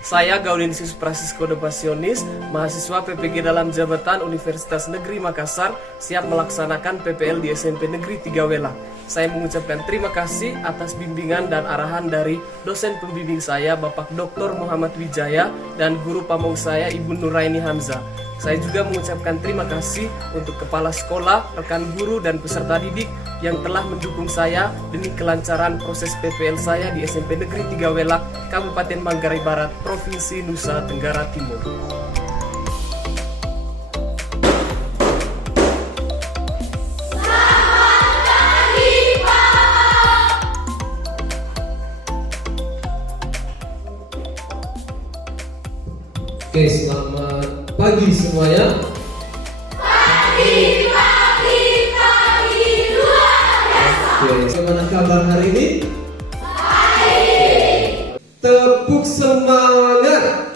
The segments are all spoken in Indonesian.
Saya Gaudensius Francisco de Passionis, mahasiswa PPG dalam jabatan Universitas Negeri Makassar, siap melaksanakan PPL di SMP Negeri 3 Wela. Saya mengucapkan terima kasih atas bimbingan dan arahan dari dosen pembimbing saya, Bapak Dr. Muhammad Wijaya, dan guru pamong saya, Ibu Nuraini Hamzah. Saya juga mengucapkan terima kasih untuk kepala sekolah, rekan guru, dan peserta didik yang telah mendukung saya demi kelancaran proses PPL saya di SMP Negeri 3 Welak, Kabupaten Manggarai Barat, Provinsi Nusa Tenggara Timur. Oke, selamat pagi semuanya. Pagi luar biasa. Oke, bagaimana kabar hari ini? Baik. Tepuk semangat.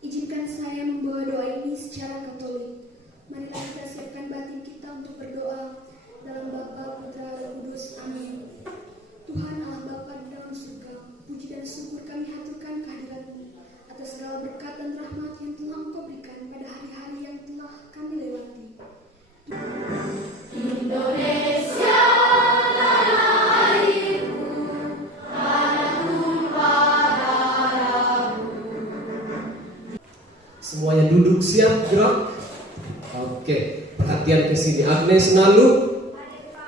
Izinkan saya membawa doa ini secara Katolik. Marilah kita siapkan batin kita untuk berdoa dalam Bapa, Putra, dan Kudus. Amin. Tuhan Allah Bapa di dalam surga, puji dan syukur kami haturkan kehadirat-Mu atas segala berkat dan rahmat yang telah Engkau berikan pada hari-hari yang telah kami lewati. Indonesia tanah airku, tanah tumpah darahmu. Semuanya duduk siap gerak. Oke, perhatian ke sini. Agnes Nalu,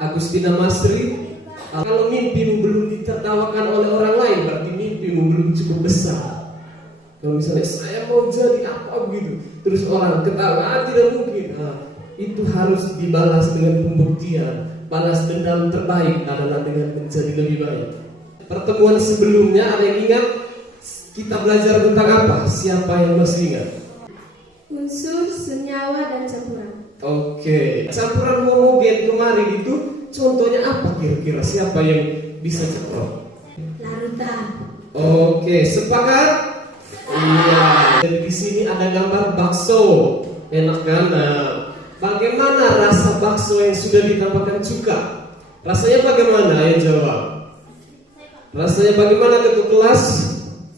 Agustina Masri. Kalau mimpimu belum ditertawakan oleh orang lain, berarti mimpimu belum cukup besar. Kalau misalnya saya mau jadi apa begitu, terus orang ketawa, tidak mungkin. Itu harus dibalas dengan pembuktian. Balas dendam terbaik adalah dengan menjadi lebih baik. Pertemuan sebelumnya ada yang ingat? Kita belajar tentang apa? Siapa yang masih ingat? Unsur, senyawa, dan campuran. Oke, campuran homogen kemarin itu contohnya apa kira-kira? Siapa yang bisa ceprot? Larutan. Oke, sepakat? Iya. Dan di sini ada gambar bakso. Enak kan? Nah, bagaimana rasa bakso yang sudah ditambahkan cuka? Rasanya bagaimana? Ayo jawab. Rasanya bagaimana ketua kelas?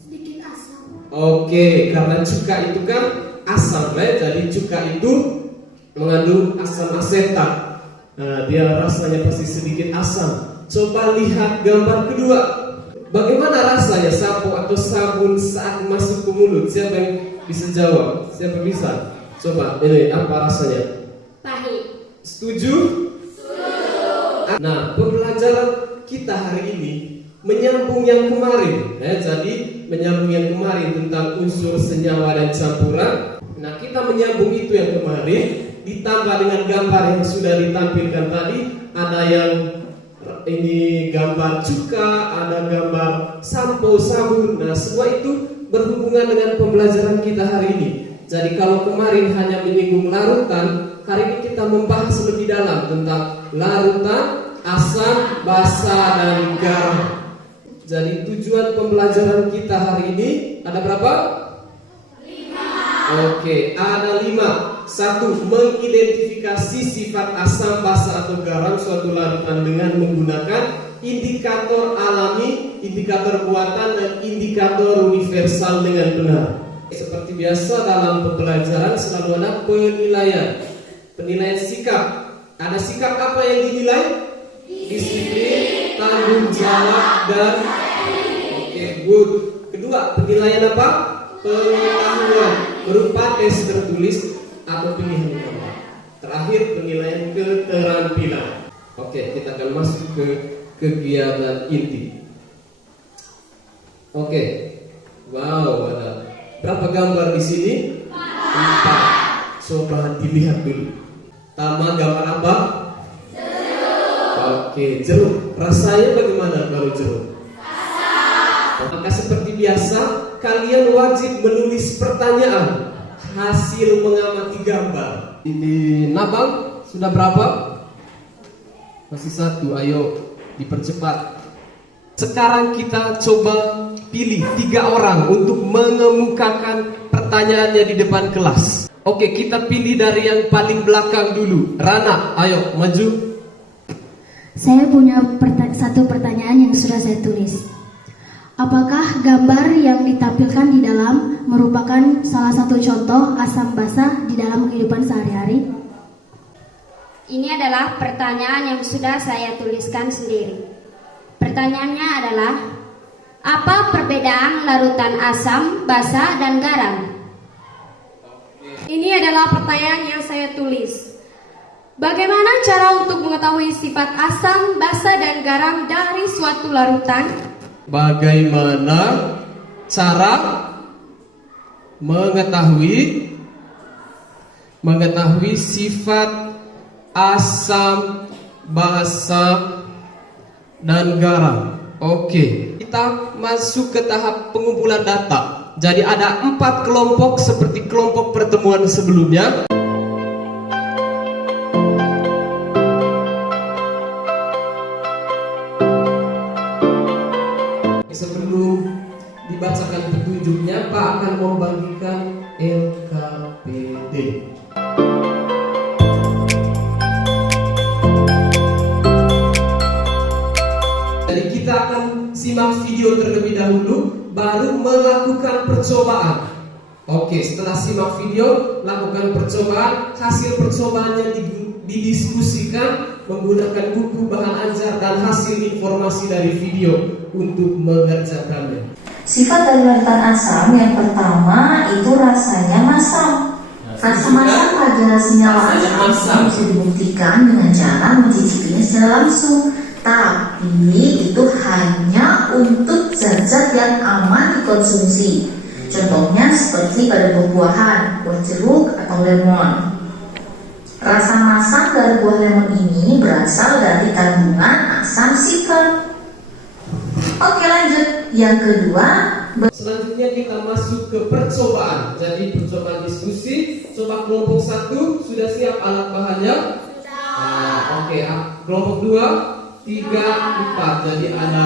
Sedikit asam. Oke, karena cuka itu kan asam, jadi cuka itu mengandung asam asetat. Nah, dia rasanya pasti sedikit asam. Coba lihat gambar kedua. Bagaimana rasanya sampo atau sabun saat masuk ke mulut? Siapa yang bisa jawab? Siapa bisa? Coba, ini apa rasanya? Pahit. Setuju? Setuju. Nah, pembelajaran kita hari ini menyambung yang kemarin. Jadi menyambung yang kemarin tentang unsur, senyawa, dan campuran. Nah, kita menyambung itu yang kemarin, ditambah dengan gambar yang sudah ditampilkan tadi. Ada yang ini gambar cuka, ada gambar sampo, sabun. Nah, semua itu berhubungan dengan pembelajaran kita hari ini. Jadi kalau kemarin hanya menyinggung larutan, hari ini kita membahas lebih dalam tentang larutan, asam, basa, dan garam. Jadi tujuan pembelajaran kita hari ini ada berapa? 5. Oke, ada 5. 1. Mengidentifikasi sifat asam, basa, atau garam suatu larutan dengan menggunakan indikator alami, indikator buatan, dan indikator universal dengan benar. Seperti biasa dalam pembelajaran selalu ada penilaian. Penilaian sikap. Ada sikap apa yang dinilai? Disiplin, tanggung jawab, dan oke, good. Kedua, penilaian apa? Pengetahuan berupa tes tertulis atau pilihan ganda. Terakhir, penilaian keterampilan. Oke, kita akan masuk ke kegiatan inti. Oke, wow, ada berapa gambar di sini? 4. Coba dilihat dulu. Pertama, gambar apa? Oke, jeruk. Rasanya bagaimana kalau jeruk? Maka seperti biasa, kalian wajib menulis pertanyaan hasil mengamati gambar. Di Nabang sudah berapa? Masih 1. Ayo dipercepat. Sekarang kita coba pilih 3 orang untuk mengemukakan pertanyaannya di depan kelas. Oke, kita pilih dari yang paling belakang dulu. Rana, ayo maju. Saya punya satu pertanyaan yang sudah saya tulis. Apakah gambar yang ditampilkan di dalam merupakan salah satu contoh asam basa di dalam kehidupan sehari-hari? Ini adalah pertanyaan yang sudah saya tuliskan sendiri. Pertanyaannya adalah, apa perbedaan larutan asam, basa, dan garam? Ini adalah pertanyaan yang saya tulis. Bagaimana cara untuk mengetahui sifat asam, basa, dan garam dari suatu larutan? Bagaimana cara mengetahui sifat asam, basa, dan garam? Oke, kita masuk ke tahap pengumpulan data. Jadi ada 4 kelompok seperti kelompok pertemuan sebelumnya. Sebelum dibacakan petunjuknya, Pak akan membagikan LKPD. Jadi kita akan simak video terlebih dahulu, baru melakukan percobaan. Oke, setelah simak video, lakukan percobaan. Hasil percobaannya didiskusikan menggunakan buku bahan ajar dan hasil informasi dari video untuk mengerjakannya. Sifat dari larutan asam yang pertama itu rasanya masam. Rasa masam pada sinyal asam bisa dibuktikan dengan cara mencicipinya secara langsung. Tapi itu hanya untuk zat-zat yang aman dikonsumsi. Contohnya seperti pada buah-buahan, buah jeruk atau lemon. Rasa masam dari buah lemon ini berasal dari kandungan asam siker. Oke, lanjut. Yang kedua, selanjutnya kita masuk ke percobaan. Jadi percobaan diskusi. Coba kelompok 1 sudah siap alat bahannya? Oke, kelompok 2, 3, 4. Jadi ada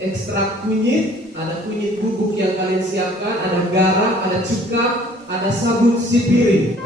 ekstrak kunyit, ada kunyit bubuk yang kalian siapkan, ada garam, ada cuka, ada sabun sipiring.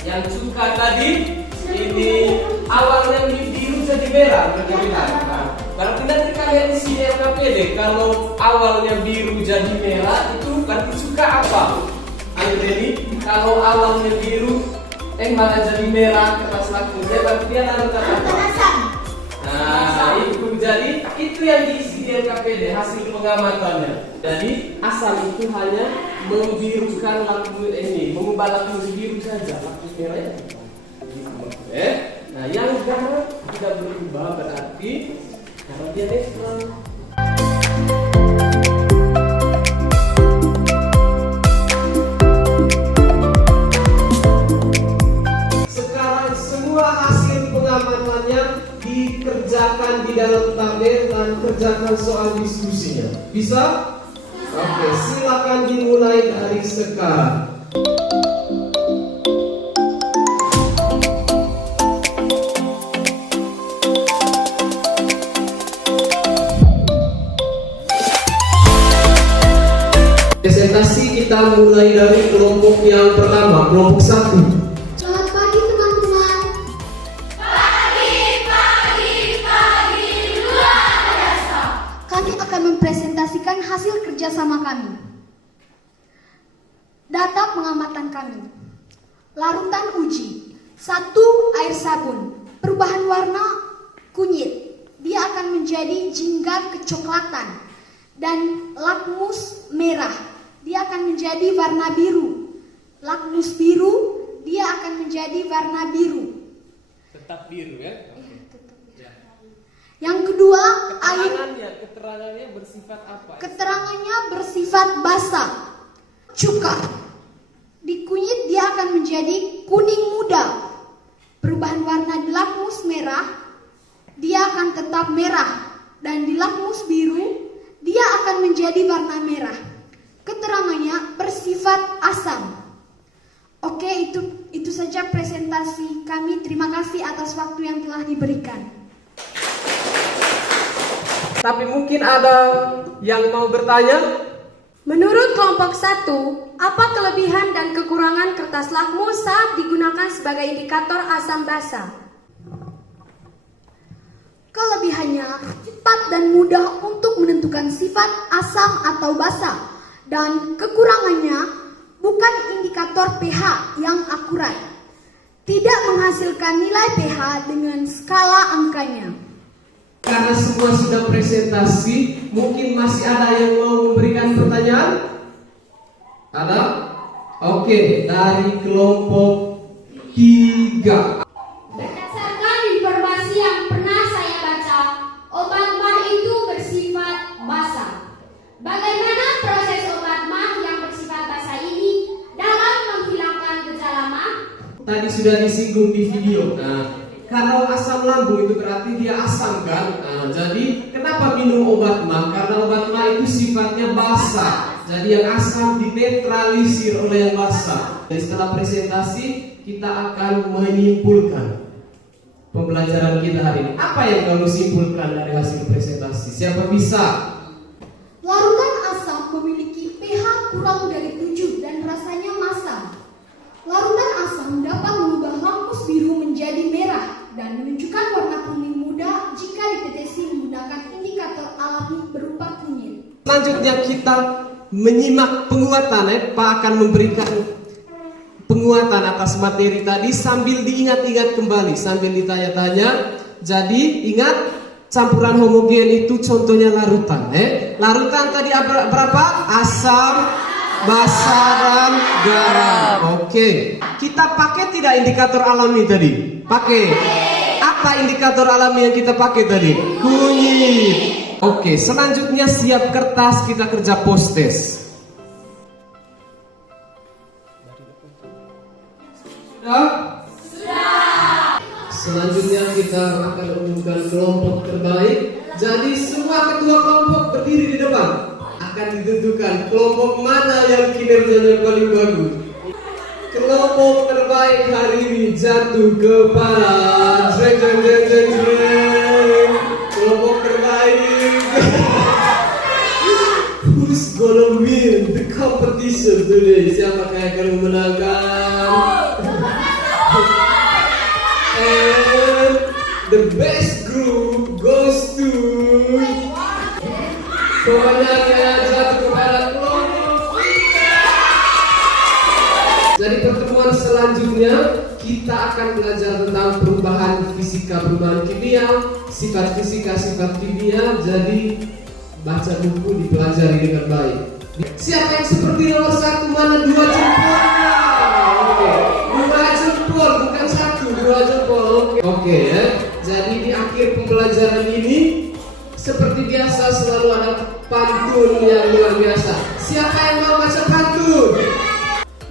Yang cuka tadi ini awalnya biru jadi merah, berarti nanti kalian isi LKPD. Kalau awalnya biru jadi merah itu berarti cuka apa? Ayo Denny, kalau awalnya biru malah jadi merah kertas lakunya, berarti dia larutan apa? Nah, itu jadi itu yang diisi di LKPD hasil pengamatannya. Jadi asam itu hanya membirukan lakmus ini, mengubah lakmus biru saja, lakmus merahnya. Nah, yang garam tidak berubah berarti karena dia netral. Sekarang semua hasil pengamatannya dikerjakan di dalam tabel dan kerjakan soal diskusinya. Bisa? Oke, silakan dimulai dari sekarang. Presentasi kita mulai dari kelompok yang pertama, kelompok 1. Selamat pagi teman-teman. Kami akan mempresentasikan hasil kerjasama kami. Data pengamatan depan kami. Larutan uji. 1. Air sabun. Perubahan warna kunyit. Dia akan menjadi jingga kecoklatan. Dan lakmus merah. Dia akan menjadi warna biru. Lakmus biru. Dia akan menjadi warna biru. Tetap biru ya. Yang kedua, keterangannya bersifat apa? keterangannya bersifat basah. Cuka. Di kunyit dia akan menjadi kuning muda. Perubahan warna di lakmus merah, dia akan tetap merah. Dan di lakmus biru, dia akan menjadi warna merah. Keterangannya bersifat asam. Oke, itu saja presentasi kami. Terima kasih atas waktu yang telah diberikan. Tapi mungkin ada yang mau bertanya? Menurut kelompok 1, apa kelebihan dan kekurangan kertas lakmus saat digunakan sebagai indikator asam basa? Kelebihannya cepat dan mudah untuk menentukan sifat asam atau basa. Dan kekurangannya bukan indikator pH yang akurat. Tidak menghasilkan nilai pH dengan skala angkanya. Karena semua sudah presentasi, mungkin masih ada yang mau memberikan pertanyaan? Ada? Oke, dari kelompok 3. Berdasarkan informasi yang pernah saya baca, obat mah itu bersifat basa. Bagaimana proses obat mah yang bersifat basa ini dalam menghilangkan gejala mah? Tadi sudah disinggung di video. Kalau asam lambung itu berarti dia asam kan? Jadi kenapa minum obat mah? Karena obat mah itu sifatnya basa. Jadi yang asam dinetralisir oleh yang basa. Dan setelah presentasi kita akan menyimpulkan pembelajaran kita hari ini. Apa yang kamu simpulkan dari hasil presentasi? Siapa bisa? Larutan asam memiliki pH kurang dari 7 dan rasanya masam. Larutan asam dapat mengubah lakmus biru menjadi merah dan menunjukkan warna kuning muda jika ditetesi menggunakan indikator alami berupa kunyit. Selanjutnya kita menyimak penguatan. Pak akan memberikan penguatan atas materi tadi sambil diingat-ingat kembali, sambil ditanya-tanya. Jadi ingat, campuran homogen itu contohnya larutan. Larutan tadi berapa? Asam, basa, dan garam. Oke. Kita pakai tidak indikator alami tadi? Pakai. Apa indikator alami yang kita pakai tadi? Kunyit. Oke, selanjutnya siap kertas, kita kerja post-test. Sudah? Selanjutnya kita akan umumkan kelompok terbaik. Jadi semua ketua kelompok berdiri di depan. Akan ditentukan kelompok mana yang kinerjanya paling bagus. Kelompok terbaik hari ini jatuh kepada kelompok terbaik. Who's gonna win the competition today? Siapakah yang akan memenangkan? And the best group goes to pemenangnya jatuh kepada kelompok 3. Jadi pertemuan selanjutnya kita akan belajar tentang perubahan fisika, perubahan kimia, sifat fisika, sifat kimia. Jadi baca buku, dipelajari dengan baik. Siapa yang seperti nomor 1? Mana 2 jempolnya? Oke, 2 jempol, bukan 1, 2 jempol. Oke ya. Jadi di akhir pembelajaran ini seperti biasa selalu ada pantun yang luar biasa. Siapa yang mau baca pantun?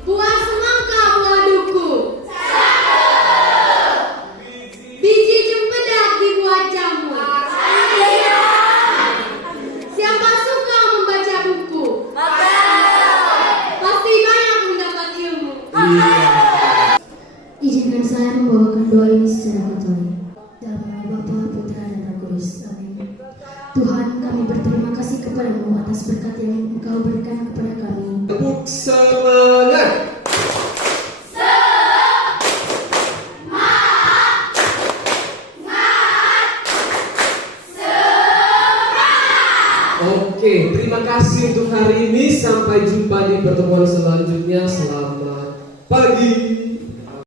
Buah semangka, buah duku. Biji cempedak dibuat jamu. Siapa suka membaca buku? Pasti banyak mendapat ilmu. Izinkan saya membawakan doa ini secara katolik. Dalam nama Bapa, Putra, dan Roh Kudus. Amin. Tuhan, kami berterima kasih kepadamu atas berkat yang Engkau berikan kepada kami. Tepuk semangat. Oke, terima kasih untuk hari ini. Sampai jumpa di pertemuan selanjutnya. Selamat Pergi